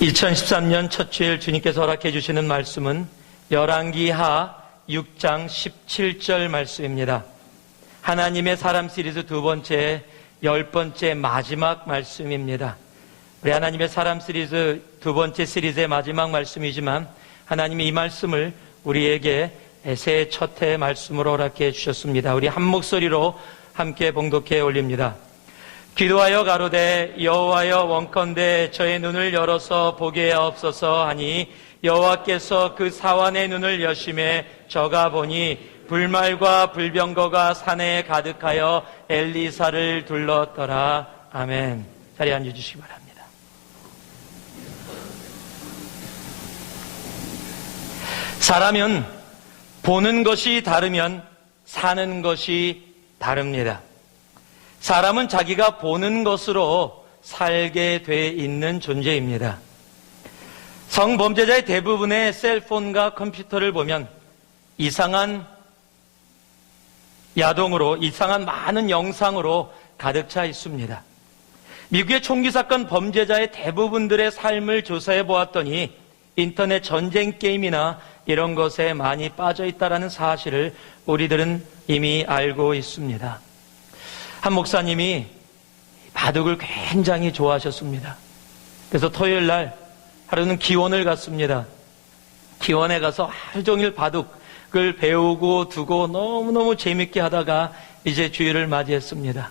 2013년 첫 주일 주님께서 허락해 주시는 말씀은 열왕기하 6장 17절 말씀입니다. 하나님의 사람 시리즈 두 번째, 10번째 마지막 말씀입니다. 우리 하나님의 사람 시리즈 두 번째 시리즈의 마지막 말씀이지만 하나님이 이 말씀을 우리에게 새해 첫 해의 말씀으로 허락해 주셨습니다. 우리 한 목소리로 함께 봉독해 올립니다. 기도하여 가로되 여호와여 원컨대 저의 눈을 열어서 보게 하옵소서 하니 여호와께서 그 사환의 눈을 여심해 저가 보니 불말과 불병거가 산에 가득하여 엘리사를 둘렀더라. 아멘. 자리에 앉아주시기 바랍니다. 사람은 보는 것이 다르면 사는 것이 다릅니다. 사람은 자기가 보는 것으로 살게 돼 있는 존재입니다. 성범죄자의 대부분의 셀폰과 컴퓨터를 보면 이상한 야동으로, 이상한 많은 영상으로 가득 차 있습니다. 미국의 총기 사건 범죄자의 대부분들의 삶을 조사해 보았더니 인터넷 전쟁 게임이나 이런 것에 많이 빠져 있다는 사실을 우리들은 이미 알고 있습니다. 한 목사님이 바둑을 굉장히 좋아하셨습니다. 그래서 토요일 날 하루는 기원을 갔습니다. 기원에 가서 하루 종일 바둑을 배우고 두고 너무너무 재밌게 하다가 이제 주일을 맞이했습니다.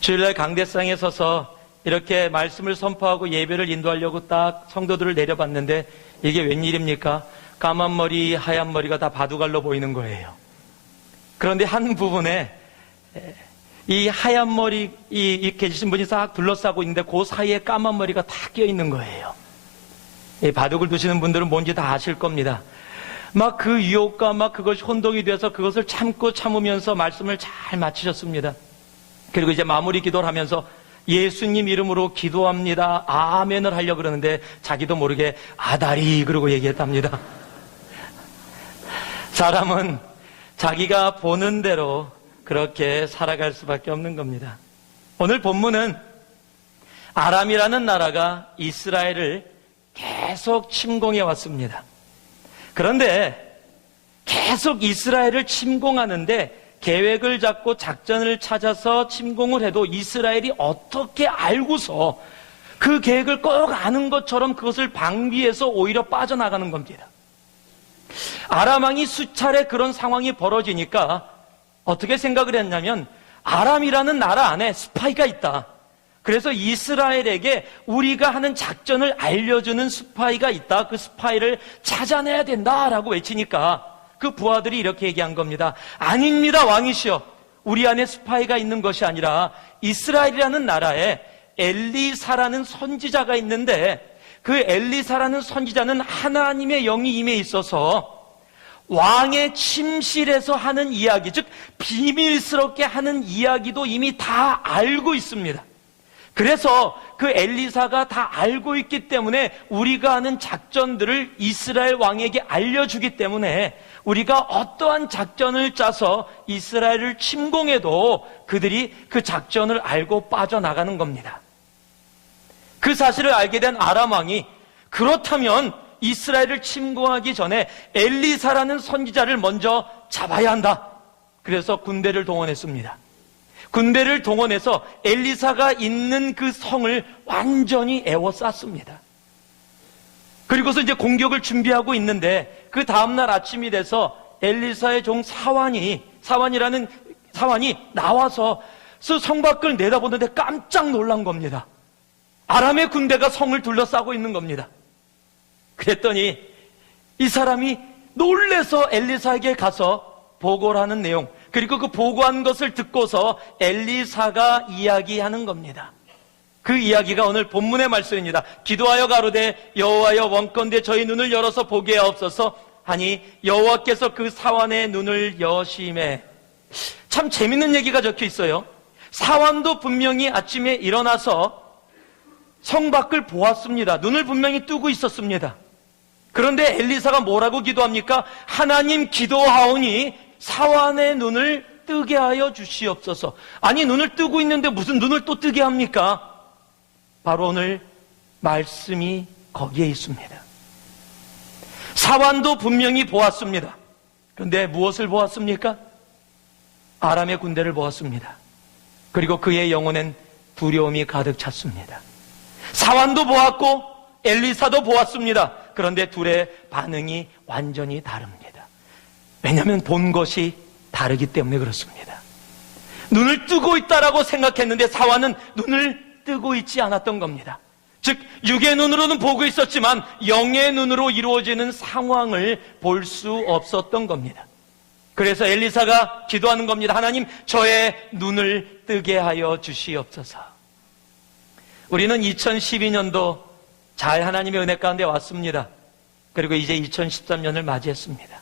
주일날 강대상에 서서 이렇게 말씀을 선포하고 예배를 인도하려고 딱 성도들을 내려봤는데 이게 웬일입니까? 까만 머리, 하얀 머리가 다 바둑알로 보이는 거예요. 그런데 한 부분에 이 하얀 머리 계신 분이 싹 둘러싸고 있는데 그 사이에 까만 머리가 다 끼어 있는 거예요. 이 바둑을 두시는 분들은 뭔지 다 아실 겁니다. 막 그 유혹과 막 그것이 혼동이 돼서 그것을 참으면서 말씀을 잘 마치셨습니다. 그리고 이제 마무리 기도를 하면서 예수님 이름으로 기도합니다. 아멘을 하려고 그러는데 자기도 모르게 아다리 그러고 얘기했답니다. 사람은 자기가 보는 대로 그렇게 살아갈 수밖에 없는 겁니다. 오늘 본문은 아람이라는 나라가 이스라엘을 계속 침공해 왔습니다. 그런데 계속 이스라엘을 침공하는데 계획을 잡고 작전을 찾아서 침공을 해도 이스라엘이 어떻게 알고서 그 계획을 꼭 아는 것처럼 그것을 방비해서 오히려 빠져나가는 겁니다. 아람 왕이 수차례 그런 상황이 벌어지니까 어떻게 생각을 했냐면 아람이라는 나라 안에 스파이가 있다. 그래서 이스라엘에게 우리가 하는 작전을 알려주는 스파이가 있다. 그 스파이를 찾아내야 된다라고 외치니까 그 부하들이 이렇게 얘기한 겁니다. 아닙니다, 왕이시여. 우리 안에 스파이가 있는 것이 아니라 이스라엘이라는 나라에 엘리사라는 선지자가 있는데 그 엘리사라는 선지자는 하나님의 영이 임해 있어서 왕의 침실에서 하는 이야기, 즉 비밀스럽게 하는 이야기도 이미 다 알고 있습니다. 그래서 그 엘리사가 다 알고 있기 때문에 우리가 하는 작전들을 이스라엘 왕에게 알려주기 때문에 우리가 어떠한 작전을 짜서 이스라엘을 침공해도 그들이 그 작전을 알고 빠져나가는 겁니다. 그 사실을 알게 된 아람 왕이 그렇다면 이스라엘을 침공하기 전에 엘리사라는 선지자를 먼저 잡아야 한다. 그래서 군대를 동원했습니다. 군대를 동원해서 엘리사가 있는 그 성을 완전히 에워쌌습니다. 그리고서 이제 공격을 준비하고 있는데 그 다음날 아침이 돼서 엘리사의 종 사환이 나와서 성 밖을 내다보는데 깜짝 놀란 겁니다. 아람의 군대가 성을 둘러싸고 있는 겁니다. 그랬더니 이 사람이 놀래서 엘리사에게 가서 보고를 하는 내용, 그리고 그 보고한 것을 듣고서 엘리사가 이야기하는 겁니다. 그 이야기가 오늘 본문의 말씀입니다. 기도하여 가로되 여호와여 원컨대 저희 눈을 열어서 보게 하옵소서 하니 여호와께서 그 사환의 눈을 여심해. 참 재밌는 얘기가 적혀 있어요. 사환도 분명히 아침에 일어나서 성 밖을 보았습니다. 눈을 분명히 뜨고 있었습니다. 그런데 엘리사가 뭐라고 기도합니까? 하나님 기도하오니 사환의 눈을 뜨게 하여 주시옵소서. 아니, 눈을 뜨고 있는데 무슨 눈을 또 뜨게 합니까? 바로 오늘 말씀이 거기에 있습니다. 사완도 분명히 보았습니다. 그런데 무엇을 보았습니까? 아람의 군대를 보았습니다. 그리고 그의 영혼엔 두려움이 가득 찼습니다. 사완도 보았고 엘리사도 보았습니다. 그런데 둘의 반응이 완전히 다릅니다. 왜냐하면 본 것이 다르기 때문에 그렇습니다. 눈을 뜨고 있다라고 생각했는데 사완은 눈을 뜨고 있지 않았던 겁니다. 즉 육의 눈으로는 보고 있었지만 영의 눈으로 이루어지는 상황을 볼 수 없었던 겁니다. 그래서 엘리사가 기도하는 겁니다. 하나님, 저의 눈을 뜨게 하여 주시옵소서. 우리는 2012년도 잘 하나님의 은혜 가운데 왔습니다. 그리고 이제 2013년을 맞이했습니다.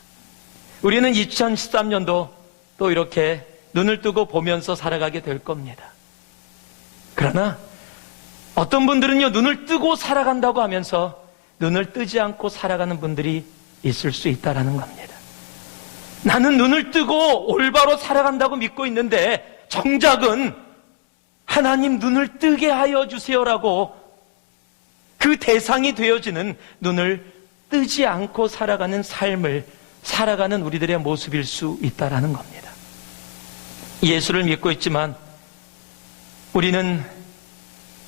우리는 2013년도 또 이렇게 눈을 뜨고 보면서 살아가게 될 겁니다. 그러나 어떤 분들은요, 눈을 뜨고 살아간다고 하면서 눈을 뜨지 않고 살아가는 분들이 있을 수 있다는 겁니다. 나는 눈을 뜨고 올바로 살아간다고 믿고 있는데 정작은 하나님 눈을 뜨게 하여 주세요라고 그 대상이 되어지는 눈을 뜨지 않고 살아가는 삶을 살아가는 우리들의 모습일 수 있다는 겁니다. 예수를 믿고 있지만 우리는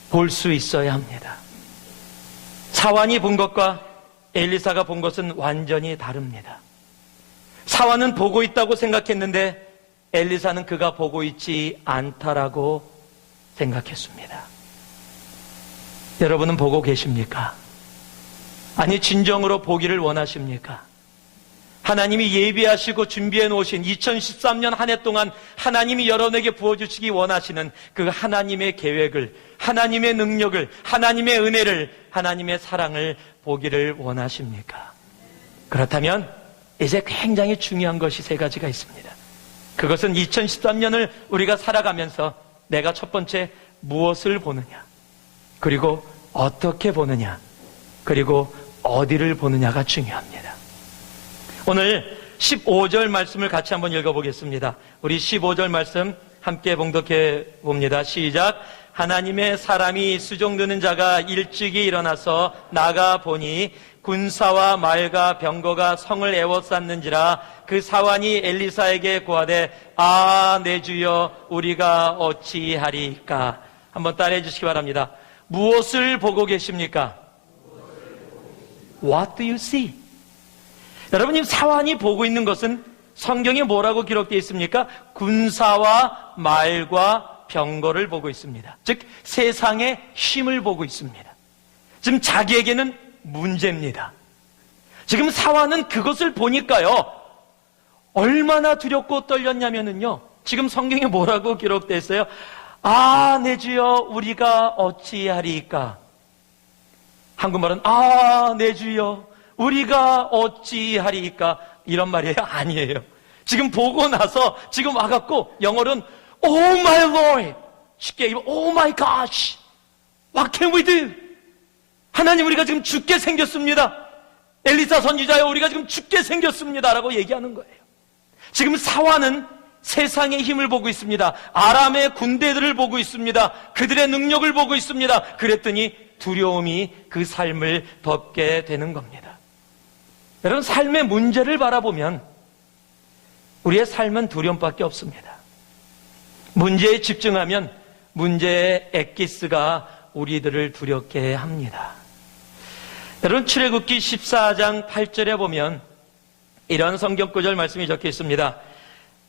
볼 수 있어야 합니다. 사완이 본 것과 엘리사가 본 것은 완전히 다릅니다. 사완은 보고 있다고 생각했는데 엘리사는 그가 보고 있지 않다라고 생각했습니다. 여러분은 보고 계십니까? 아니, 진정으로 보기를 원하십니까? 하나님이 예비하시고 준비해 놓으신 2013년 한 해 동안 하나님이 여러분에게 부어주시기 원하시는 그 하나님의 계획을, 하나님의 능력을, 하나님의 은혜를, 하나님의 사랑을 보기를 원하십니까? 그렇다면 이제 굉장히 중요한 것이 세 가지가 있습니다. 그것은 2013년을 우리가 살아가면서 내가 첫 번째 무엇을 보느냐, 그리고 어떻게 보느냐, 그리고 어디를 보느냐가 중요합니다. 오늘 15절 말씀을 같이 한번 읽어보겠습니다. 우리 15절 말씀 함께 봉독해 봅니다. 시작. 하나님의 사람이 수종드는 자가 일찍이 일어나서 나가 보니 군사와 말과 병거가 성을 에워쌌는지라. 그 사완이 엘리사에게 고하되 아, 내 주여, 우리가 어찌하리까. 한번 따라해 주시기 바랍니다. 무엇을 보고 계십니까? What do you see? 여러분님, 사완이 보고 있는 것은 성경에 뭐라고 기록되어 있습니까? 군사와 말과 병거를 보고 있습니다. 즉 세상의 힘을 보고 있습니다. 지금 자기에게는 문제입니다. 지금 사완은 그것을 보니까요, 얼마나 두렵고 떨렸냐면요, 지금 성경에 뭐라고 기록되어 있어요? 아, 내 주여, 우리가 어찌하리까. 한국말은 아, 내 주여, 우리가 어찌하리까. 이런 말이에요? 아니에요. 지금 보고 나서 지금 와갖고 영어로는 Oh my Lord, 쉽게 얘기하면 Oh my gosh, what can we do? 하나님, 우리가 지금 죽게 생겼습니다. 엘리사 선지자여, 우리가 지금 죽게 생겼습니다 라고 얘기하는 거예요. 지금 사완은 세상의 힘을 보고 있습니다. 아람의 군대들을 보고 있습니다. 그들의 능력을 보고 있습니다. 그랬더니 두려움이 그 삶을 덮게 되는 겁니다. 여러분, 삶의 문제를 바라보면 우리의 삶은 두려움밖에 없습니다. 문제에 집중하면 문제의 엑기스가 우리들을 두렵게 합니다. 여러분, 출애굽기 14장 8절에 보면 이런 성경 구절 말씀이 적혀 있습니다.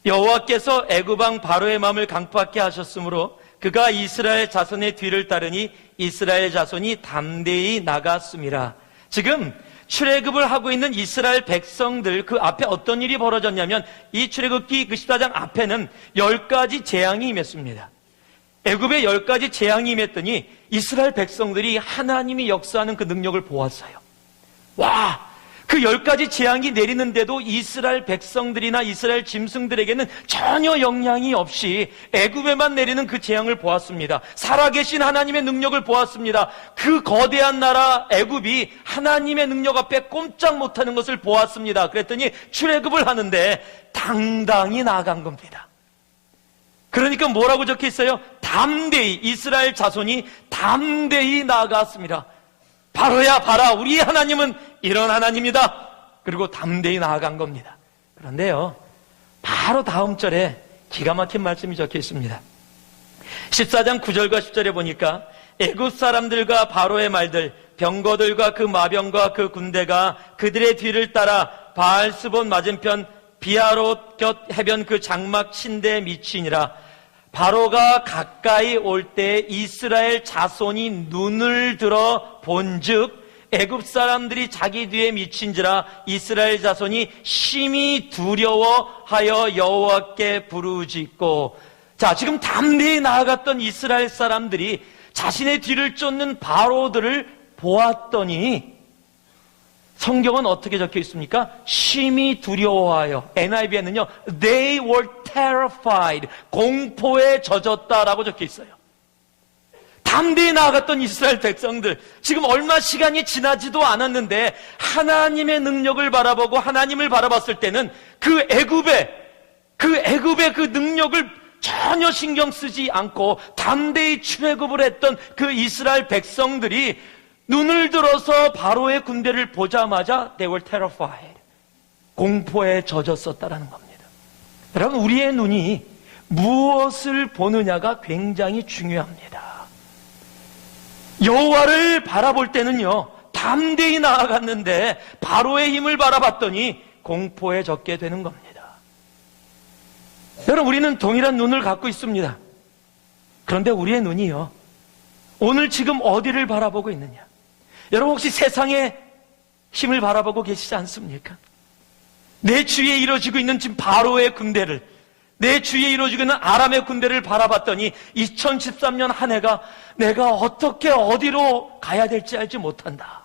여호와께서 애굽 왕 바로의 마음을 강팍하게 하셨으므로 그가 이스라엘 자손의 뒤를 따르니 이스라엘 자손이 담대히 나갔습니다. 지금 출애굽을 하고 있는 이스라엘 백성들, 그 앞에 어떤 일이 벌어졌냐면 이 출애굽기 그 14장 앞에는 10가지 재앙이 임했습니다. 애굽에 10가지 재앙이 임했더니 이스라엘 백성들이 하나님이 역사하는 그 능력을 보았어요. 와! 그 10가지 재앙이 내리는데도 이스라엘 백성들이나 이스라엘 짐승들에게는 전혀 영향이 없이 애굽에만 내리는 그 재앙을 보았습니다. 살아계신 하나님의 능력을 보았습니다. 그 거대한 나라 애굽이 하나님의 능력 앞에 꼼짝 못하는 것을 보았습니다. 그랬더니 출애굽을 하는데 당당히 나아간 겁니다. 그러니까 뭐라고 적혀 있어요? 담대히, 이스라엘 자손이 담대히 나아갔습니다. 바로야 봐라, 우리의 하나님은 이런 하나님이다. 그리고 담대히 나아간 겁니다. 그런데요, 바로 다음 절에 기가 막힌 말씀이 적혀 있습니다. 14장 9절과 10절에 보니까 애굽 사람들과 바로의 말들, 병거들과 그 마병과 그 군대가 그들의 뒤를 따라 바알스본 맞은편 비아롯 곁 해변 그 장막 신대에 미치니라. 바로가 가까이 올 때 이스라엘 자손이 눈을 들어 본즉 애굽 사람들이 자기 뒤에 미친지라. 이스라엘 자손이 심히 두려워하여 여호와께 부르짖고. 자, 지금 담대히 나아갔던 이스라엘 사람들이 자신의 뒤를 쫓는 바로들을 보았더니 성경은 어떻게 적혀 있습니까? 심히 두려워하여. NIV에는요, they were terrified. 공포에 젖었다라고 적혀 있어요. 담대히 나아갔던 이스라엘 백성들, 지금 얼마 시간이 지나지도 않았는데 하나님의 능력을 바라보고 하나님을 바라봤을 때는 그 애굽의 그 능력을 전혀 신경 쓰지 않고 담대히 출애굽을 했던 그 이스라엘 백성들이 눈을 들어서 바로의 군대를 보자마자 they were terrified. 공포에 젖었었다라는 겁니다. 여러분, 우리의 눈이 무엇을 보느냐가 굉장히 중요합니다. 여호와를 바라볼 때는요, 담대히 나아갔는데 바로의 힘을 바라봤더니 공포에 젖게 되는 겁니다. 여러분, 우리는 동일한 눈을 갖고 있습니다. 그런데 우리의 눈이요, 오늘 지금 어디를 바라보고 있느냐? 여러분, 혹시 세상의 힘을 바라보고 계시지 않습니까? 내 주위에 이루어지고 있는 지금 바로의 군대를, 내 주위에 이루어지고 있는 아람의 군대를 바라봤더니 2013년 한 해가 내가 어떻게 어디로 가야 될지 알지 못한다.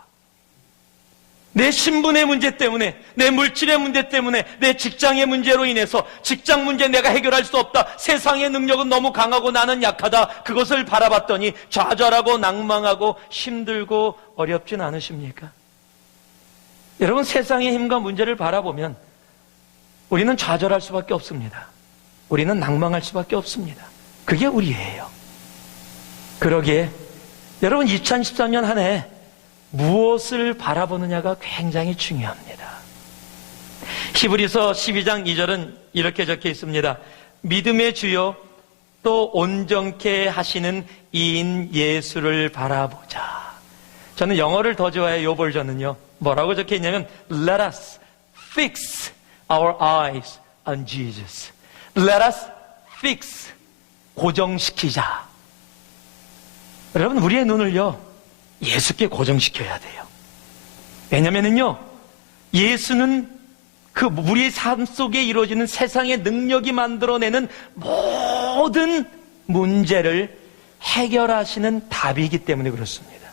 내 신분의 문제 때문에, 내 물질의 문제 때문에, 내 직장의 문제로 인해서 직장 문제 내가 해결할 수 없다. 세상의 능력은 너무 강하고 나는 약하다. 그것을 바라봤더니 좌절하고 낭망하고 힘들고 어렵진 않으십니까? 여러분, 세상의 힘과 문제를 바라보면 우리는 좌절할 수밖에 없습니다. 우리는 낭망할 수밖에 없습니다. 그게 우리예요. 그러기에 여러분, 2013년 한 해 무엇을 바라보느냐가 굉장히 중요합니다. 히브리서 12장 2절은 이렇게 적혀 있습니다. 믿음의 주요 또 온전케 하시는 이인 예수를 바라보자. 저는 영어를 더 좋아해요. 요 버전은요, 뭐라고 적혀 있냐면 Let us fix our eyes on Jesus. Let us fix, 고정시키자. 여러분, 우리의 눈을요, 예수께 고정시켜야 돼요. 왜냐면은요, 예수는 그 우리의 삶 속에 이루어지는 세상의 능력이 만들어내는 모든 문제를 해결하시는 답이기 때문에 그렇습니다.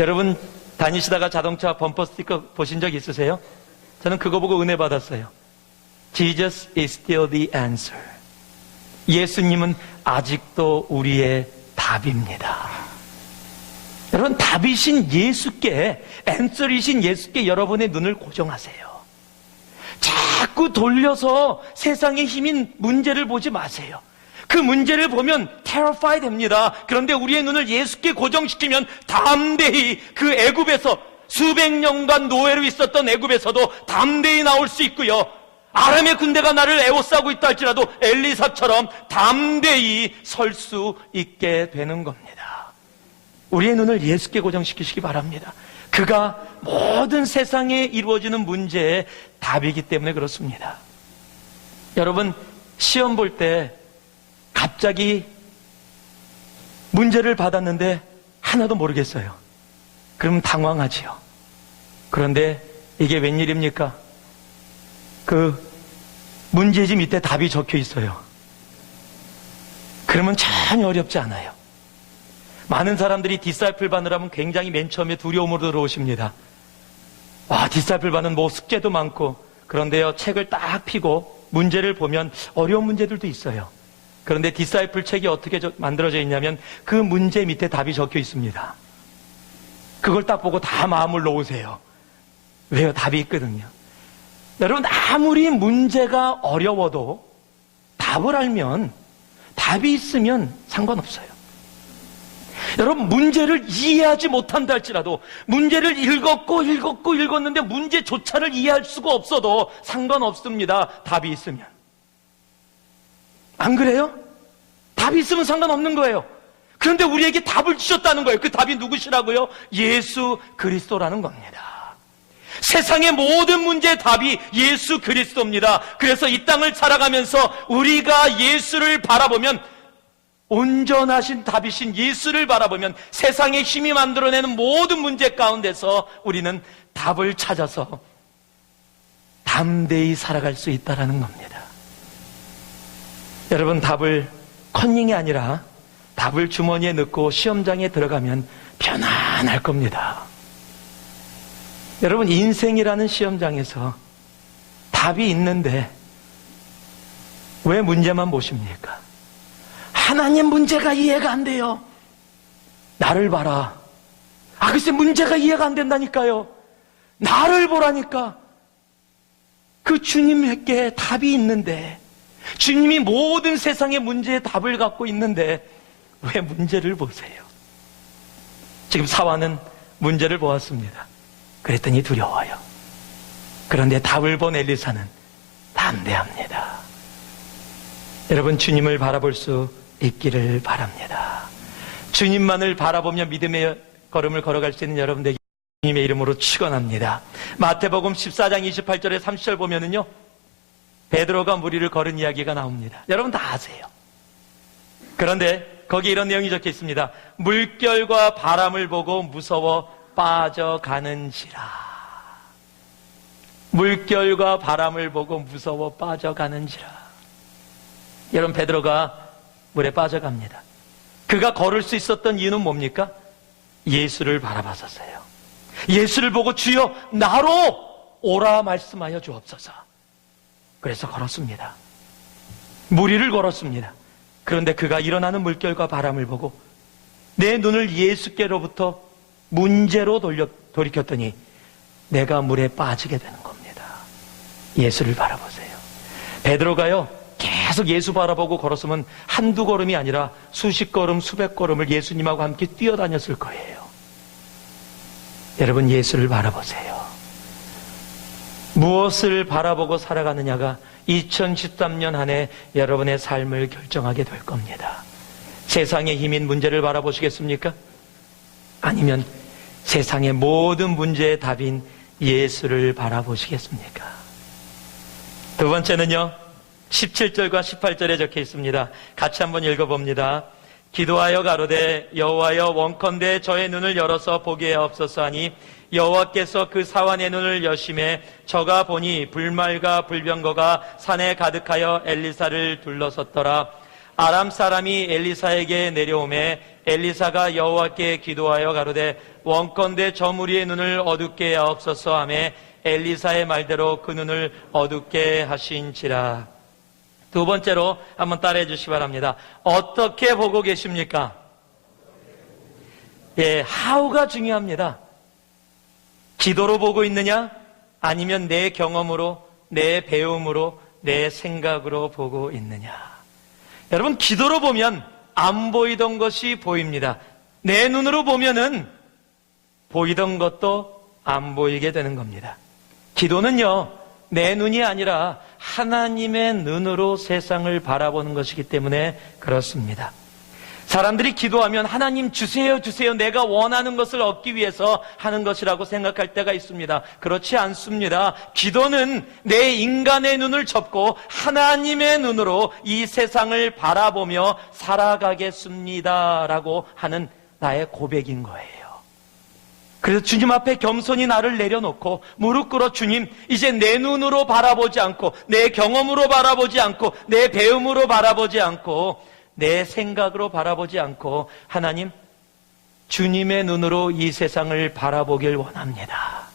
여러분, 다니시다가 자동차 범퍼 스티커 보신 적 있으세요? 저는 그거 보고 은혜 받았어요. Jesus is still the answer. 예수님은 아직도 우리의 답입니다. 여러분, 답이신 예수께, 앤서리신 예수께 여러분의 눈을 고정하세요. 자꾸 돌려서 세상의 힘인 문제를 보지 마세요. 그 문제를 보면 terrify 됩니다. 그런데 우리의 눈을 예수께 고정시키면 담대히 그 애굽에서 수백 년간 노예로 있었던 애굽에서도 담대히 나올 수 있고요, 아람의 군대가 나를 에워싸고 있다 할지라도 엘리사처럼 담대히 설 수 있게 되는 겁니다. 우리의 눈을 예수께 고정시키시기 바랍니다. 그가 모든 세상에 이루어지는 문제의 답이기 때문에 그렇습니다. 여러분, 시험 볼 때 갑자기 문제를 받았는데 하나도 모르겠어요. 그럼 당황하지요. 그런데 이게 웬일입니까? 그 문제지 밑에 답이 적혀 있어요. 그러면 전혀 어렵지 않아요. 많은 사람들이 디사이플 반을 굉장히 맨 처음에 두려움으로 들어오십니다. 와, 디사이플 반은 뭐 숙제도 많고, 그런데요, 책을 딱 펴고 문제를 보면 어려운 문제들도 있어요. 그런데 디사이플 책이 어떻게 만들어져 있냐면 그 문제 밑에 답이 적혀 있습니다. 그걸 딱 보고 다 마음을 놓으세요. 왜요? 답이 있거든요. 여러분, 아무리 문제가 어려워도 답을 알면, 답이 있으면 상관없어요. 여러분, 문제를 이해하지 못한다 할지라도, 문제를 읽었는데 문제조차를 이해할 수가 없어도 상관없습니다. 답이 있으면. 안 그래요? 답이 있으면 상관없는 거예요. 그런데 우리에게 답을 주셨다는 거예요. 그 답이 누구시라고요? 예수 그리스도라는 겁니다. 세상의 모든 문제의 답이 예수 그리스도입니다. 그래서 이 땅을 살아가면서 우리가 예수를 바라보면, 온전하신 답이신 예수를 바라보면 세상의 힘이 만들어내는 모든 문제 가운데서 우리는 답을 찾아서 담대히 살아갈 수 있다는 겁니다. 여러분, 답을 컨닝이 아니라 답을 주머니에 넣고 시험장에 들어가면 편안할 겁니다. 여러분, 인생이라는 시험장에서 답이 있는데 왜 문제만 보십니까? 하나님 문제가 이해가 안 돼요. 나를 봐라. 글쎄 문제가 이해가 안 된다니까요. 나를 보라니까. 그 주님께 답이 있는데, 주님이 모든 세상의 문제의 답을 갖고 있는데 왜 문제를 보세요? 지금 사화는 문제를 보았습니다. 그랬더니 두려워요. 그런데 답을 본 엘리사는 담대합니다. 여러분, 주님을 바라볼 수 있기를 바랍니다. 주님만을 바라보며 믿음의 걸음을 걸어갈 수 있는 여러분에게 주님의 이름으로 축원합니다. 마태복음 14장 28절에 30절 보면은요, 베드로가 무리를 걸은 이야기가 나옵니다. 여러분 다 아세요. 그런데 거기 이런 내용이 적혀 있습니다. 물결과 바람을 보고 무서워 빠져가는지라. 물결과 바람을 보고 무서워 빠져가는지라. 여러분, 베드로가 물에 빠져갑니다. 그가 걸을 수 있었던 이유는 뭡니까? 예수를 바라봤었어요. 예수를 보고 주여 나로 오라 말씀하여 주옵소서. 그래서 걸었습니다. 무리를 걸었습니다. 그런데 그가 일어나는 물결과 바람을 보고 내 눈을 예수께로부터 문제로 돌이켰더니 내가 물에 빠지게 되는 겁니다. 예수를 바라보세요. 베드로가요, 계속 예수 바라보고 걸었으면 한두 걸음이 아니라 수십 걸음, 수백 걸음을 예수님하고 함께 뛰어다녔을 거예요. 여러분, 예수를 바라보세요. 무엇을 바라보고 살아가느냐가 2013년 한 해 여러분의 삶을 결정하게 될 겁니다. 세상의 힘인 문제를 바라보시겠습니까? 아니면 세상의 모든 문제의 답인 예수를 바라보시겠습니까? 두 번째는요, 17절과 18절에 적혀 있습니다. 같이 한번 읽어봅니다. 기도하여 가로되 여호와여 원컨대 저의 눈을 열어서 보게 하옵소서 하니 여호와께서 그 사환의 눈을 여심해 저가 보니 불말과 불병거가 산에 가득하여 엘리사를 둘러섰더라. 아람 사람이 엘리사에게 내려오매 엘리사가 여호와께 기도하여 가로되 원컨대 저 무리의 눈을 어둡게 하옵소서 하매 엘리사의 말대로 그 눈을 어둡게 하신지라. 두 번째로 한번 따라해 주시기 바랍니다. 어떻게 보고 계십니까? how가 중요합니다. 기도로 보고 있느냐? 아니면 내 경험으로, 내 배움으로, 내 생각으로 보고 있느냐? 여러분, 기도로 보면 안 보이던 것이 보입니다. 내 눈으로 보면은 보이던 것도 안 보이게 되는 겁니다. 기도는요, 내 눈이 아니라 하나님의 눈으로 세상을 바라보는 것이기 때문에 그렇습니다. 사람들이 기도하면 하나님 주세요, 주세요. 내가 원하는 것을 얻기 위해서 하는 것이라고 생각할 때가 있습니다. 그렇지 않습니다. 기도는 내 인간의 눈을 접고 하나님의 눈으로 이 세상을 바라보며 살아가겠습니다라고 하는 나의 고백인 거예요. 그래서 주님 앞에 겸손히 나를 내려놓고 무릎 꿇어 주님, 이제 내 눈으로 바라보지 않고 내 경험으로 바라보지 않고 내 배움으로 바라보지 않고 내 생각으로 바라보지 않고 하나님, 주님의 눈으로 이 세상을 바라보길 원합니다.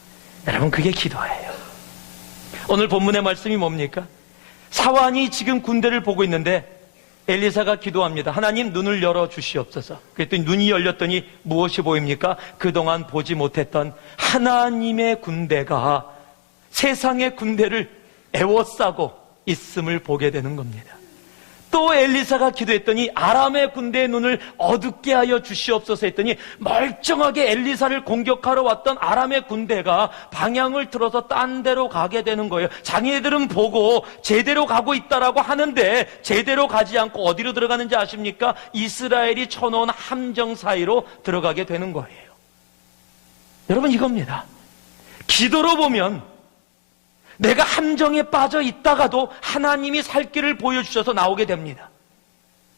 여러분, 그게 기도예요. 오늘 본문의 말씀이 뭡니까? 사환이 지금 군대를 보고 있는데 엘리사가 기도합니다. 하나님, 눈을 열어 주시옵소서. 그랬더니 눈이 열렸더니 무엇이 보입니까? 그동안 보지 못했던 하나님의 군대가 세상의 군대를 애워싸고 있음을 보게 되는 겁니다. 또 엘리사가 기도했더니 아람의 군대의 눈을 어둡게 하여 주시옵소서 했더니 멀쩡하게 엘리사를 공격하러 왔던 아람의 군대가 방향을 틀어서 딴 데로 가게 되는 거예요. 장애들은 보고 제대로 가고 있다라고 하는데 제대로 가지 않고 어디로 들어가는지 아십니까? 이스라엘이 쳐놓은 함정 사이로 들어가게 되는 거예요. 여러분, 이겁니다. 기도로 보면 내가 함정에 빠져 있다가도 하나님이 살 길을 보여주셔서 나오게 됩니다.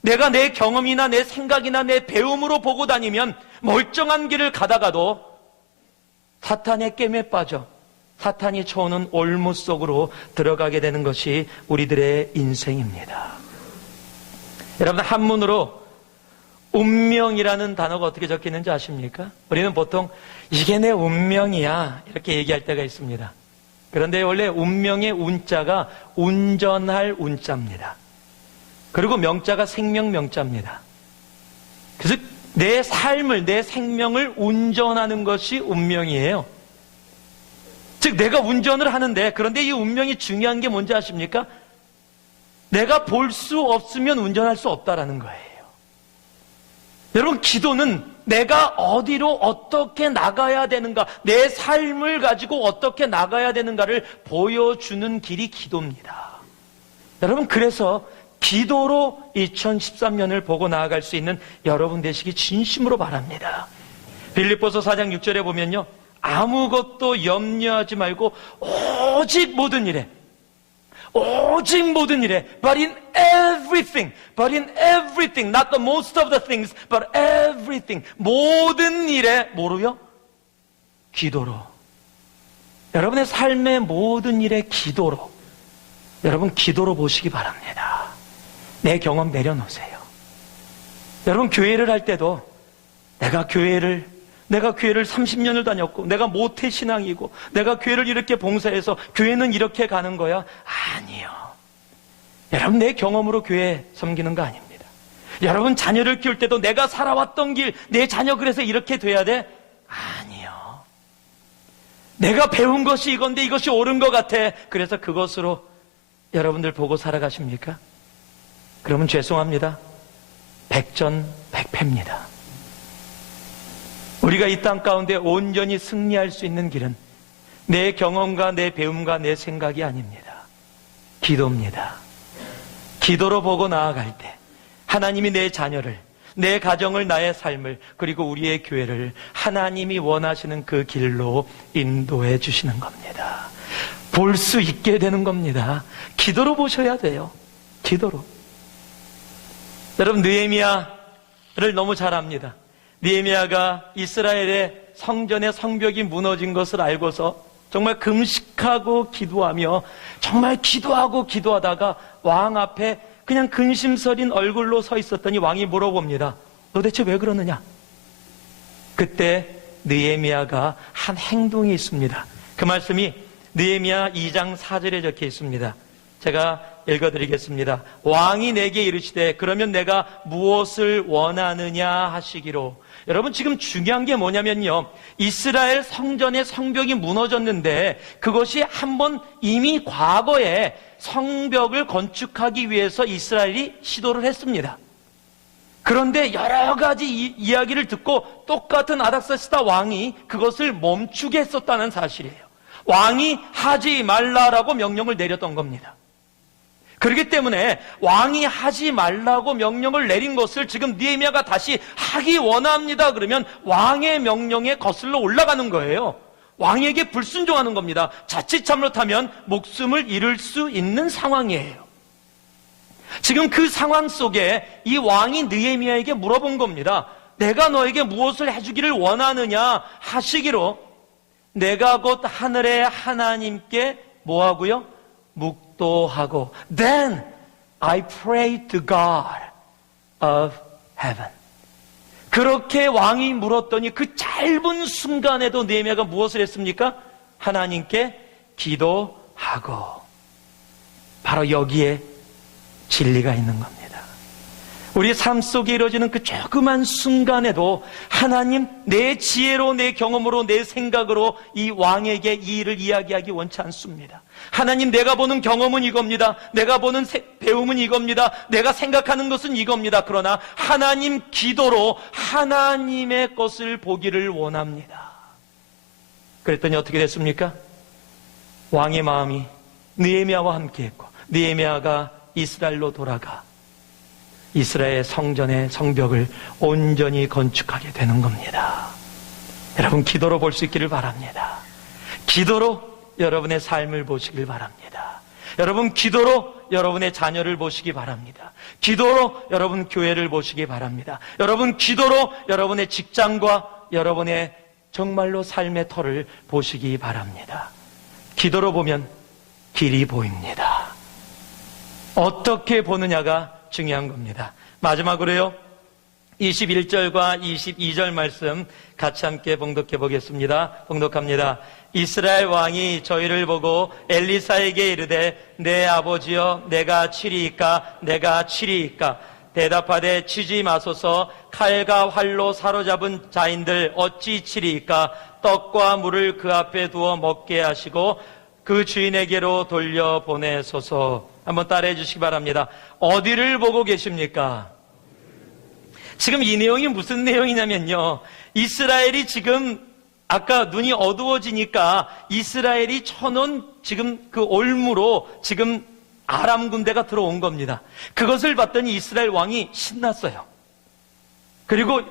내가 내 경험이나 내 생각이나 내 배움으로 보고 다니면 멀쩡한 길을 가다가도 사탄의 깸에 빠져 사탄이 쳐오는 올무 속으로 들어가게 되는 것이 우리들의 인생입니다. 여러분, 한문으로 운명이라는 단어가 어떻게 적혀 있는지 아십니까? 우리는 보통 이게 내 운명이야 이렇게 얘기할 때가 있습니다. 그런데 원래 운명의 운자가 운전할 운자입니다. 그리고 명자가 생명 명자입니다. 그래서 내 삶을, 내 생명을 운전하는 것이 운명이에요. 즉 내가 운전을 하는데, 그런데 이 운명이 중요한 게 뭔지 아십니까? 내가 볼 수 없으면 운전할 수 없다라는 거예요. 여러분, 기도는 내가 어디로 어떻게 나가야 되는가, 내 삶을 가지고 어떻게 나가야 되는가를 보여주는 길이 기도입니다. 여러분, 그래서 기도로 2013년을 보고 나아갈 수 있는 여러분 되시기 진심으로 바랍니다. 빌립보서 4장 6절에 보면요, 아무것도 염려하지 말고 오직 모든 일에 but in everything, not the most of the things, but everything, 모든 일에 뭐로요? 기도로. 여러분의 삶의 모든 일에 기도로. 여러분, 기도로 보시기 바랍니다. 내 경험 내려놓으세요. 여러분, 교회를 할 때도 내가 교회를 30년을 다녔고 내가 모태신앙이고 내가 교회를 이렇게 봉사해서 교회는 이렇게 가는 거야? 아니요. 여러분, 내 경험으로 교회 섬기는 거 아닙니다. 여러분, 자녀를 키울 때도 내가 살아왔던 길, 내 자녀 그래서 이렇게 돼야 돼? 아니요. 내가 배운 것이 이건데 이것이 옳은 것 같아. 그래서 그것으로 여러분들 보고 살아가십니까? 그러면 죄송합니다. 백전백패입니다. 우리가 이 땅 가운데 온전히 승리할 수 있는 길은 내 경험과 내 배움과 내 생각이 아닙니다. 기도입니다. 기도로 보고 나아갈 때 하나님이 내 자녀를, 내 가정을, 나의 삶을, 그리고 우리의 교회를 하나님이 원하시는 그 길로 인도해 주시는 겁니다. 볼 수 있게 되는 겁니다. 기도로 보셔야 돼요. 기도로. 여러분, 느헤미야를 너무 잘 압니다. 느헤미야가 이스라엘의 성전의 성벽이 무너진 것을 알고서 정말 금식하고 기도하며 정말 기도하다가 왕 앞에 그냥 근심서린 얼굴로 서 있었더니 왕이 물어봅니다. 너 대체 왜 그러느냐? 그때 느헤미야가 한 행동이 있습니다. 그 말씀이 느헤미야 2장 4절에 적혀 있습니다. 제가 읽어드리겠습니다. 왕이 내게 이르시되 그러면 내가 무엇을 원하느냐 하시기로. 여러분, 지금 중요한 게 뭐냐면요, 이스라엘 성전의 성벽이 무너졌는데 그것이 한번 이미 과거에 성벽을 건축하기 위해서 이스라엘이 시도를 했습니다. 그런데 여러 가지 이야기를 듣고 똑같은 아닥사스다 왕이 그것을 멈추게 했었다는 사실이에요. 왕이 하지 말라라고 명령을 내렸던 겁니다. 그렇기 때문에 왕이 하지 말라고 명령을 내린 것을 지금 느헤미야가 다시 하기 원합니다. 그러면 왕의 명령에 거슬러 올라가는 거예요. 왕에게 불순종하는 겁니다. 자칫 잘못하면 목숨을 잃을 수 있는 상황이에요. 지금 그 상황 속에 이 왕이 느헤미야에게 물어본 겁니다. 내가 너에게 무엇을 해주기를 원하느냐 하시기로, 내가 곧 하늘의 하나님께 뭐하고요? 묵도하고 Then I pray to God of heaven. 그렇게 왕이 물었더니 그 짧은 순간에도 느헤미야가 무엇을 했습니까? 하나님께 기도하고. 바로 여기에 진리가 있는 겁니다. 우리 삶 속에 이루어지는 그 조그만 순간에도 하나님, 내 지혜로, 내 경험으로, 내 생각으로 이 왕에게 이 일을 이야기하기 원치 않습니다. 하나님, 내가 보는 경험은 이겁니다. 내가 보는 배움은 이겁니다. 내가 생각하는 것은 이겁니다. 그러나 하나님 기도로 하나님의 것을 보기를 원합니다. 그랬더니 어떻게 됐습니까? 왕의 마음이 느헤미야와 함께했고, 느헤미야가 이스라엘로 돌아가 이스라엘 성전의 성벽을 온전히 건축하게 되는 겁니다. 여러분, 기도로 볼 수 있기를 바랍니다. 기도로 여러분의 삶을 보시길 바랍니다. 여러분, 기도로 여러분의 자녀를 보시기 바랍니다. 기도로 여러분 교회를 보시기 바랍니다. 여러분, 기도로 여러분의 직장과 여러분의 정말로 삶의 터를 보시기 바랍니다. 기도로 보면 길이 보입니다. 어떻게 보느냐가 중요한 겁니다. 마지막으로요, 21절과 22절 말씀 같이 함께 봉독해 보겠습니다. 봉독합니다. 이스라엘 왕이 저희를 보고 엘리사에게 이르되 내 아버지여, 내가 치리이까? 내가 치리이까? 대답하되 치지 마소서. 칼과 활로 사로잡은 자인들 어찌 치리이까? 떡과 물을 그 앞에 두어 먹게 하시고 그 주인에게로 돌려보내소서. 한번 따라해 주시기 바랍니다. 어디를 보고 계십니까? 지금 이 내용이 무슨 내용이냐면요, 이스라엘이 지금 아까 눈이 어두워지니까 이스라엘이 쳐놓은 지금 그 올무로 지금 아람 군대가 들어온 겁니다. 그것을 봤더니 이스라엘 왕이 신났어요. 그리고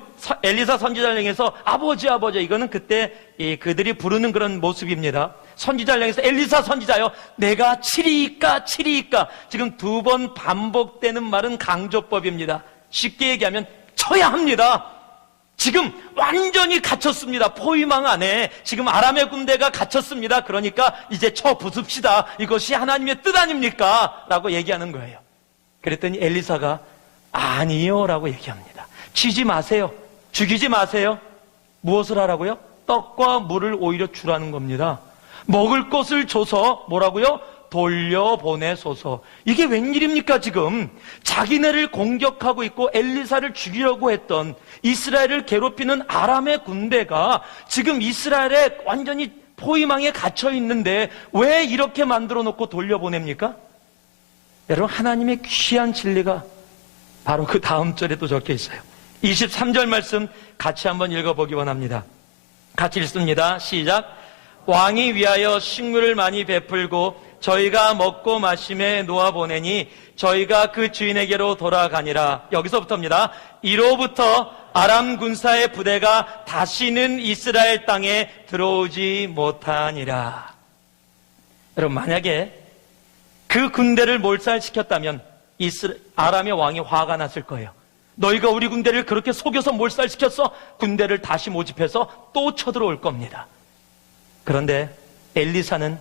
엘리사 선지자를 향해서 아버지, 아버지, 이거는 그때 그들이 부르는 그런 모습입니다. 선지자를 향해서 엘리사 선지자요, 내가 치리이까? 치리이까? 지금 두 번 반복되는 말은 강조법입니다. 쉽게 얘기하면 쳐야 합니다. 지금 완전히 갇혔습니다. 포위망 안에 지금 아람의 군대가 갇혔습니다. 그러니까 이제 쳐 부숩시다. 이것이 하나님의 뜻 아닙니까? 라고 얘기하는 거예요. 그랬더니 엘리사가 아니요 라고 얘기합니다. 치지 마세요. 죽이지 마세요. 무엇을 하라고요? 떡과 물을 오히려 주라는 겁니다. 먹을 것을 줘서 뭐라고요? 돌려보내소서. 이게 웬일입니까? 지금 자기네를 공격하고 있고 엘리사를 죽이려고 했던, 이스라엘을 괴롭히는 아람의 군대가 지금 이스라엘에 완전히 포위망에 갇혀 있는데 왜 이렇게 만들어 놓고 돌려보냅니까? 여러분, 하나님의 귀한 진리가 바로 그 다음 절에도 적혀 있어요. 23절 말씀 같이 한번 읽어보기 원합니다. 같이 읽습니다. 시작. 왕이 위하여 식물을 많이 베풀고 저희가 먹고 마심에 놓아보내니 저희가 그 주인에게로 돌아가니라. 여기서부터입니다. 이로부터 아람 군사의 부대가 다시는 이스라엘 땅에 들어오지 못하니라. 여러분, 만약에 그 군대를 몰살시켰다면 아람의 왕이 화가 났을 거예요. 너희가 우리 군대를 그렇게 속여서 몰살시켰어? 군대를 다시 모집해서 또 쳐들어올 겁니다. 그런데 엘리사는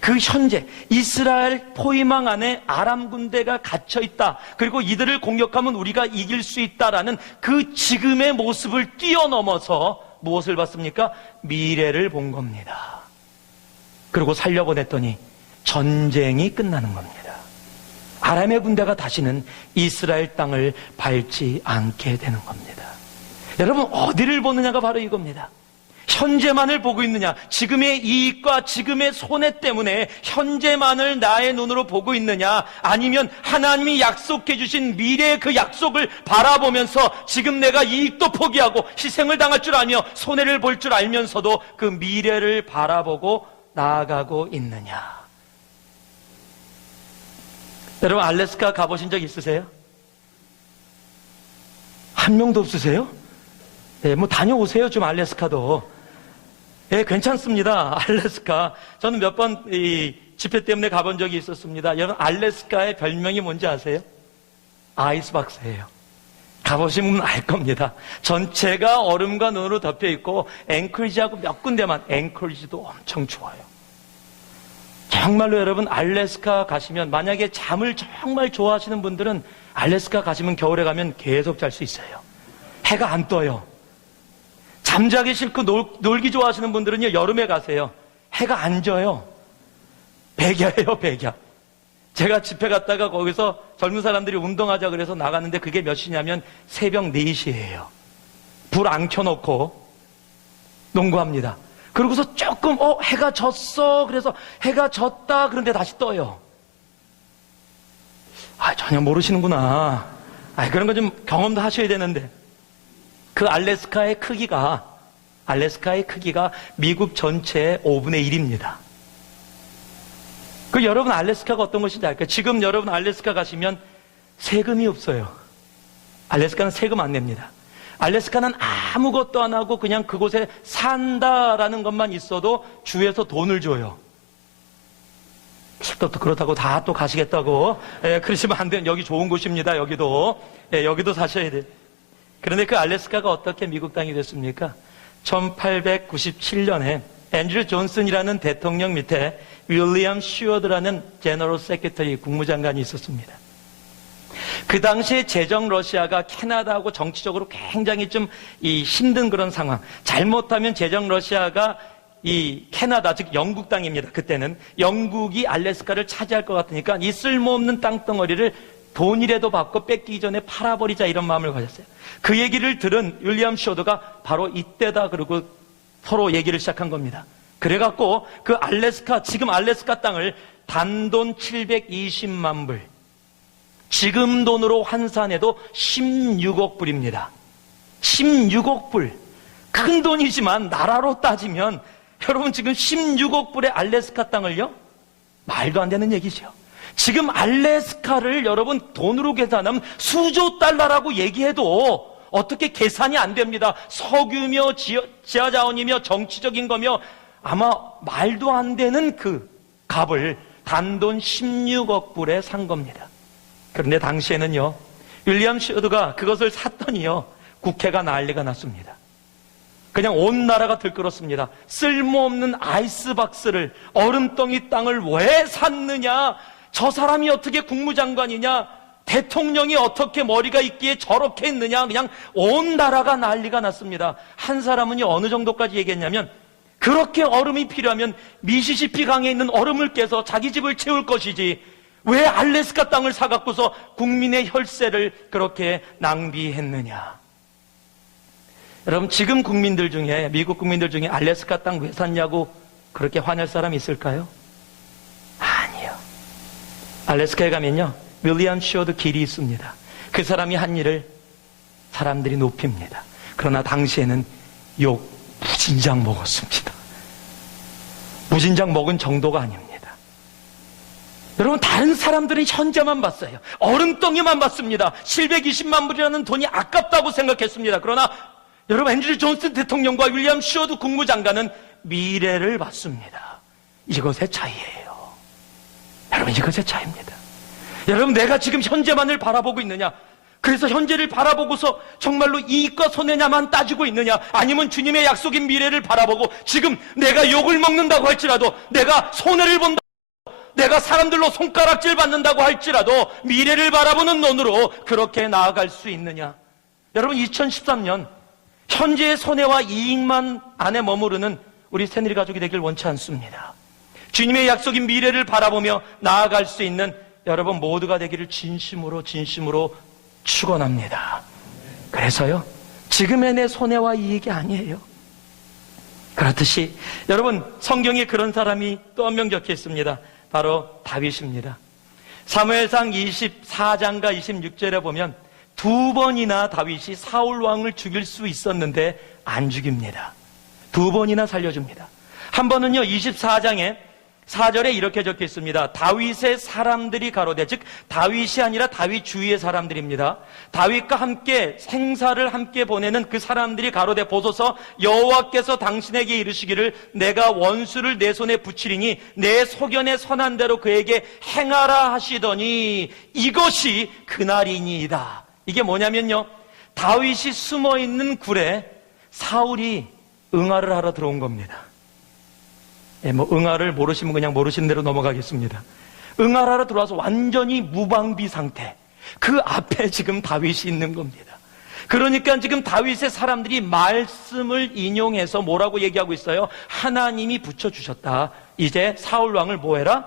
그 현재 이스라엘 포위망 안에 아람 군대가 갇혀있다, 그리고 이들을 공격하면 우리가 이길 수 있다라는 그 지금의 모습을 뛰어넘어서 무엇을 봤습니까? 미래를 본 겁니다. 그리고 살려보냈더니 전쟁이 끝나는 겁니다. 아람의 군대가 다시는 이스라엘 땅을 밟지 않게 되는 겁니다. 여러분, 어디를 보느냐가 바로 이겁니다. 현재만을 보고 있느냐, 지금의 이익과 지금의 손해 때문에 현재만을 나의 눈으로 보고 있느냐, 아니면 하나님이 약속해 주신 미래의 그 약속을 바라보면서 지금 내가 이익도 포기하고 희생을 당할 줄 알며 손해를 볼 줄 알면서도 그 미래를 바라보고 나아가고 있느냐. 여러분, 알래스카 가보신 적 있으세요? 한 명도 없으세요? 네, 뭐 다녀오세요. 좀 알래스카도. 예, 괜찮습니다. 알래스카. 저는 몇 번 이 집회 때문에 가본 적이 있었습니다. 여러분, 알래스카의 별명이 뭔지 아세요? 아이스박스예요. 가보시면 알 겁니다. 전체가 얼음과 눈으로 덮여 있고 앵커리지하고 몇 군데만, 앵커리지도 엄청 추워요. 정말로 여러분, 알래스카 가시면, 만약에 잠을 정말 좋아하시는 분들은 알래스카 가시면 겨울에 가면 계속 잘 수 있어요. 해가 안 떠요. 잠자기 싫고 놀기 좋아하시는 분들은요, 여름에 가세요. 해가 안 져요. 백야예요, 백야. 제가 집회 갔다가 거기서 젊은 사람들이 운동하자 그래서 나갔는데 그게 몇 시냐면 새벽 4시예요. 불 안 켜놓고 농구합니다. 그러고서 조금 해가 졌어. 그래서 해가 졌다. 그런데 다시 떠요. 전혀 모르시는구나. 그런 거 좀 경험도 하셔야 되는데 그 알래스카의 크기가 미국 전체의 5분의 1입니다. 여러분 알래스카가 어떤 곳인지 알까요? 지금 여러분 알래스카 가시면 세금이 없어요. 알래스카는 세금 안 냅니다. 알래스카는 아무것도 안 하고 그냥 그곳에 산다라는 것만 있어도 주에서 돈을 줘요. 또 그렇다고 다 또 가시겠다고 그러시면 안 돼요. 여기 좋은 곳입니다. 여기도 사셔야 돼요. 그런데 그 알래스카가 어떻게 미국 땅이 됐습니까? 1897년에 앤드류 존슨이라는 대통령 밑에 윌리엄 슈어드라는 제너럴 세크레터리 국무장관이 있었습니다. 그 당시에 제정 러시아가 캐나다하고 정치적으로 굉장히 좀 힘든 그런 상황. 잘못하면 제정 러시아가 이 캐나다, 즉 영국 땅입니다. 그때는 영국이 알래스카를 차지할 것 같으니까 이 쓸모없는 땅덩어리를 돈이라도 받고 뺏기기 전에 팔아버리자 이런 마음을 가졌어요. 그 얘기를 들은 윌리엄 슈어드가 바로 이때다 그러고 서로 얘기를 시작한 겁니다. 그래갖고 그 알래스카, 지금 알래스카 땅을 단돈 720만 불, 지금 돈으로 환산해도 16억 불입니다. 16억 불. 큰 돈이지만 나라로 따지면 여러분 지금 16억 불의 알래스카 땅을요? 말도 안 되는 얘기죠. 지금 알래스카를 여러분 돈으로 계산하면 수조 달러라고 얘기해도 어떻게 계산이 안 됩니다. 석유며 지하자원이며 정치적인 거며 아마 말도 안 되는 그 값을 단돈 16억 불에 산 겁니다. 그런데 당시에는요, 윌리엄 슈어드가 그것을 샀더니요, 국회가 난리가 났습니다. 그냥 온 나라가 들끓었습니다. 쓸모없는 아이스박스를, 얼음덩이 땅을 왜 샀느냐? 저 사람이 어떻게 국무장관이냐? 대통령이 어떻게 머리가 있기에 저렇게 했느냐? 그냥 온 나라가 난리가 났습니다. 한 사람은요, 어느 정도까지 얘기했냐면, 그렇게 얼음이 필요하면 미시시피 강에 있는 얼음을 깨서 자기 집을 채울 것이지, 왜 알래스카 땅을 사갖고서 국민의 혈세를 그렇게 낭비했느냐? 여러분, 지금 국민들 중에, 미국 국민들 중에 알래스카 땅 왜 샀냐고 그렇게 화낼 사람이 있을까요? 아니요. 알래스카에 가면요, 윌리엄 슈어드 길이 있습니다. 그 사람이 한 일을 사람들이 높입니다. 그러나 당시에는 욕 무진장 먹었습니다. 무진장 먹은 정도가 아닙니다. 여러분, 다른 사람들은 현재만 봤어요. 얼음덩이만 봤습니다. 720만 불이라는 돈이 아깝다고 생각했습니다. 그러나 여러분, 앤드류 존슨 대통령과 윌리엄 슈어드 국무장관은 미래를 봤습니다. 이것의 차이예요. 여러분, 이것의 차이입니다. 여러분, 내가 지금 현재만을 바라보고 있느냐? 그래서 현재를 바라보고서 정말로 이익과 손해냐만 따지고 있느냐? 아니면 주님의 약속인 미래를 바라보고 지금 내가 욕을 먹는다고 할지라도, 내가 손해를 본다고, 내가 사람들로 손가락질 받는다고 할지라도 미래를 바라보는 눈으로 그렇게 나아갈 수 있느냐? 여러분, 2013년 현재의 손해와 이익만 안에 머무르는 우리 새누리 가족이 되길 원치 않습니다. 주님의 약속인 미래를 바라보며 나아갈 수 있는 여러분 모두가 되기를 진심으로 축원합니다. 그래서요, 지금의 내 손해와 이익이 아니에요. 그렇듯이 여러분, 성경에 그런 사람이 또 한 명 적혀 있습니다. 바로 다윗입니다. 사무엘상 24장과 26절에 보면 두 번이나 다윗이 사울 왕을 죽일 수 있었는데 안 죽입니다. 두 번이나 살려줍니다. 한 번은요, 24장에 4절에 이렇게 적혀 있습니다. 다윗의 사람들이 가로되, 즉 다윗이 아니라 다윗 주위의 사람들입니다. 다윗과 함께 생사를 함께 보내는 그 사람들이 가로되 보소서, 여호와께서 당신에게 이르시기를 내가 원수를 내 손에 붙이리니 내 소견에 선한 대로 그에게 행하라 하시더니 이것이 그날이니이다. 이게 뭐냐면요, 다윗이 숨어있는 굴에 사울이 응아를 하러 들어온 겁니다. 응아를 모르시면 그냥 모르시는 대로 넘어가겠습니다. 응아를 하러 들어와서 완전히 무방비 상태. 그 앞에 지금 다윗이 있는 겁니다. 그러니까 지금 다윗의 사람들이 말씀을 인용해서 뭐라고 얘기하고 있어요? 하나님이 붙여주셨다. 이제 사울 왕을 뭐해라?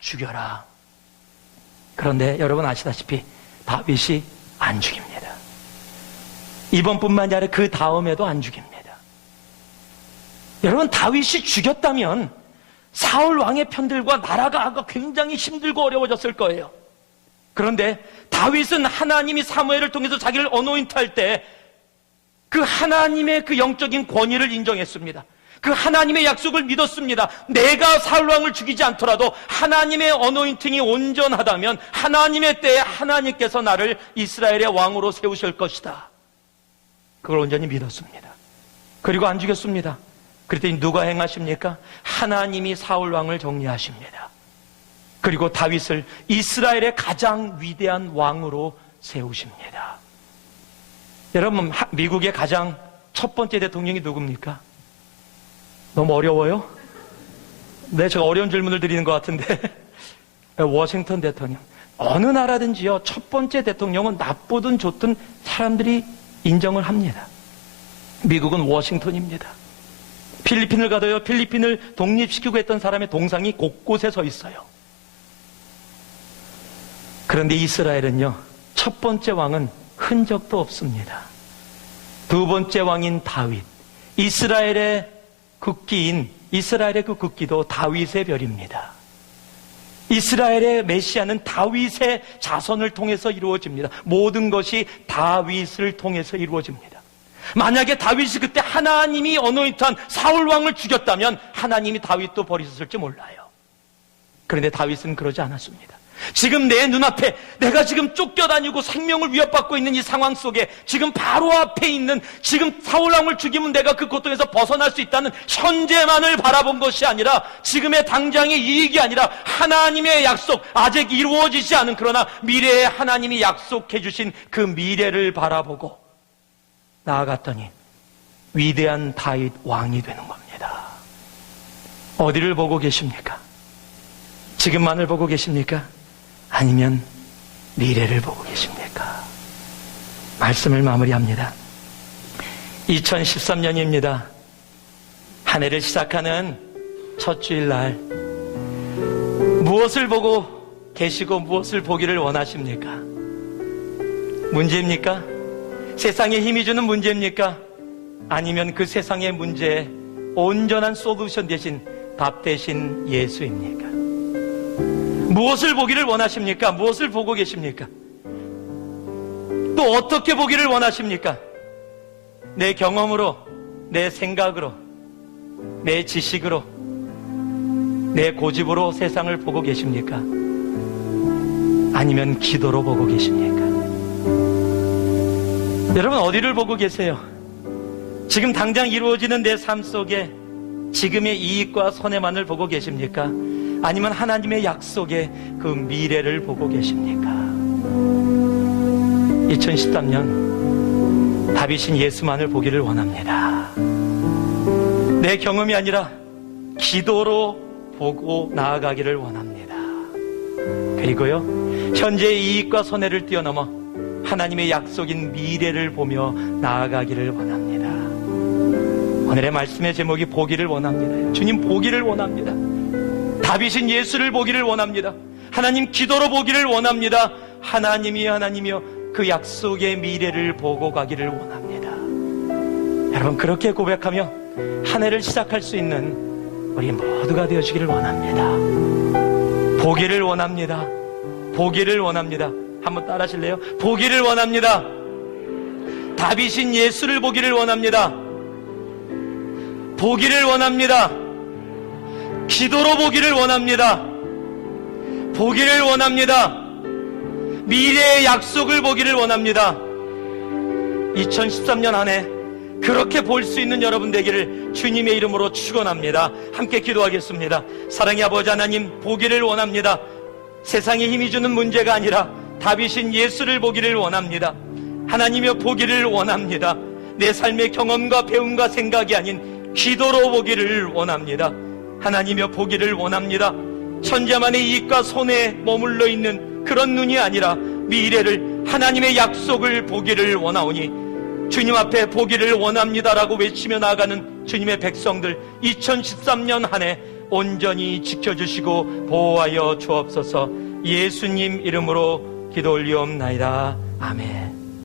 죽여라. 그런데 여러분 아시다시피 다윗이 안 죽입니다. 이번뿐만이 아니라 그 다음에도 안 죽입니다. 여러분, 다윗이 죽였다면 사울 왕의 편들과 나라가 굉장히 힘들고 어려워졌을 거예요. 그런데 다윗은 하나님이 사무엘을 통해서 자기를 어노인트할 때 그 하나님의 그 영적인 권위를 인정했습니다. 그 하나님의 약속을 믿었습니다. 내가 사울 왕을 죽이지 않더라도 하나님의 어노인팅이 온전하다면 하나님의 때에 하나님께서 나를 이스라엘의 왕으로 세우실 것이다. 그걸 온전히 믿었습니다. 그리고 안 죽였습니다. 그랬더니 누가 행하십니까? 하나님이 사울 왕을 정리하십니다. 그리고 다윗을 이스라엘의 가장 위대한 왕으로 세우십니다. 여러분, 미국의 가장 첫 번째 대통령이 누굽니까? 너무 어려워요? 네, 제가 어려운 질문을 드리는 것 같은데 워싱턴 대통령. 어느 나라든지요, 첫 번째 대통령은 나쁘든 좋든 사람들이 인정을 합니다. 미국은 워싱턴입니다. 필리핀을 가도요, 필리핀을 독립시키고 했던 사람의 동상이 곳곳에 서 있어요. 그런데 이스라엘은요, 첫 번째 왕은 흔적도 없습니다. 두 번째 왕인 다윗, 이스라엘의 국기인 이스라엘의 그 국기도 다윗의 별입니다. 이스라엘의 메시아는 다윗의 자손을 통해서 이루어집니다. 모든 것이 다윗을 통해서 이루어집니다. 만약에 다윗이 그때 하나님이 어노인트한 사울 왕을 죽였다면 하나님이 다윗도 버리셨을지 몰라요. 그런데 다윗은 그러지 않았습니다. 지금 내 눈앞에 내가 지금 쫓겨다니고 생명을 위협받고 있는 이 상황 속에 지금 바로 앞에 있는 지금 사울 왕을 죽이면 내가 그 고통에서 벗어날 수 있다는 현재만을 바라본 것이 아니라 지금의 당장의 이익이 아니라 하나님의 약속, 아직 이루어지지 않은 그러나 미래에 하나님이 약속해 주신 그 미래를 바라보고 나아갔더니 위대한 다윗 왕이 되는 겁니다. 어디를 보고 계십니까? 지금만을 보고 계십니까? 아니면 미래를 보고 계십니까? 말씀을 마무리합니다. 2013년입니다. 한 해를 시작하는 첫 주일날 무엇을 보고 계시고 무엇을 보기를 원하십니까? 문제입니까? 세상에 힘이 주는 문제입니까? 아니면 그 세상의 문제에 온전한 솔루션 대신 답 대신 예수입니까? 무엇을 보기를 원하십니까? 무엇을 보고 계십니까? 또 어떻게 보기를 원하십니까? 내 경험으로, 내 생각으로, 내 지식으로, 내 고집으로 세상을 보고 계십니까? 아니면 기도로 보고 계십니까? 여러분, 어디를 보고 계세요? 지금 당장 이루어지는 내 삶 속에 지금의 이익과 손해만을 보고 계십니까? 아니면 하나님의 약속의 그 미래를 보고 계십니까? 2013년 다윗인 예수만을 보기를 원합니다. 내 경험이 아니라 기도로 보고 나아가기를 원합니다. 그리고요, 현재의 이익과 손해를 뛰어넘어 하나님의 약속인 미래를 보며 나아가기를 원합니다. 오늘의 말씀의 제목이 보기를 원합니다. 주님 보기를 원합니다. 다윗인 예수를 보기를 원합니다. 하나님 기도로 보기를 원합니다. 하나님이여 그 약속의 미래를 보고 가기를 원합니다. 여러분, 그렇게 고백하며 한 해를 시작할 수 있는 우리 모두가 되어주기를 원합니다. 보기를 원합니다. 보기를 원합니다. 한번 따라 하실래요? 보기를 원합니다. 다윗인 예수를 보기를 원합니다. 보기를 원합니다. 기도로 보기를 원합니다. 보기를 원합니다. 미래의 약속을 보기를 원합니다. 2013년 한 해 그렇게 볼 수 있는 여러분 되기를 주님의 이름으로 축원합니다. 함께 기도하겠습니다. 사랑의 아버지 하나님, 보기를 원합니다. 세상에 힘이 주는 문제가 아니라 다윗인 예수를 보기를 원합니다. 하나님이여 보기를 원합니다. 내 삶의 경험과 배움과 생각이 아닌 기도로 보기를 원합니다. 하나님이여 보기를 원합니다. 현재만의 이익과 손해에 머물러 있는 그런 눈이 아니라 미래를, 하나님의 약속을 보기를 원하오니 주님 앞에 보기를 원합니다라고 외치며 나아가는 주님의 백성들 2013년 한 해 온전히 지켜주시고 보호하여 주옵소서. 예수님 이름으로 기도 올리옵나이다. 아멘.